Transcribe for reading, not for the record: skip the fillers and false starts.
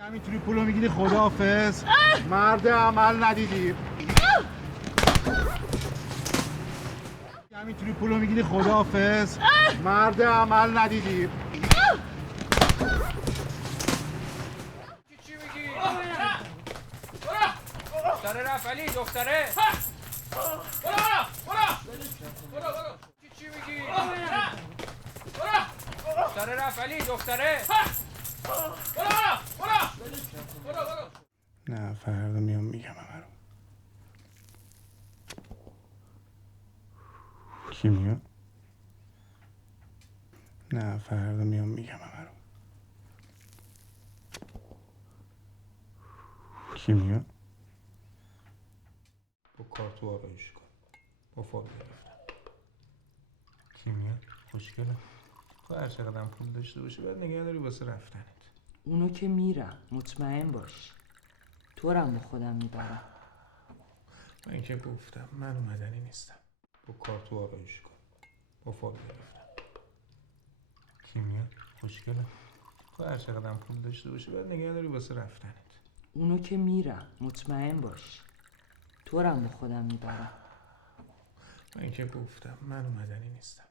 همینطوری پولو میگیری خداحافظ. مرد عمل ندیدی. همینطوری پولو میگیری خداحافظ. مرد عمل ندیدی. چی میگی؟ دختره رفت علی دختره. چی میگی؟ دختره رفت علی دختره. نه فردا میام میگم همه رو. کی میاد؟ نه فردا میام میگم همه رو. کی میاد؟ با کارتو آرایش کن. با فال گرفتم. کی میاد؟ خوشگله. تو هر چقدر پول داشته باشی باید نگه داری واسه رفتنت. اونو که میرم مطمئن باش. تو رم با خودم میبرم. من که گفتم من اومدنی نیستم. با کارتو آرایش کن. با فال گرفتم. کی میاد؟ خوشگله. تو هر چقدر پول داشته باشی باید نگه داری واسه رفتنت. اونو که میرم مطمئن باش. تو رم با خودم میبرم. من که گفتم من اومدنی نیستم.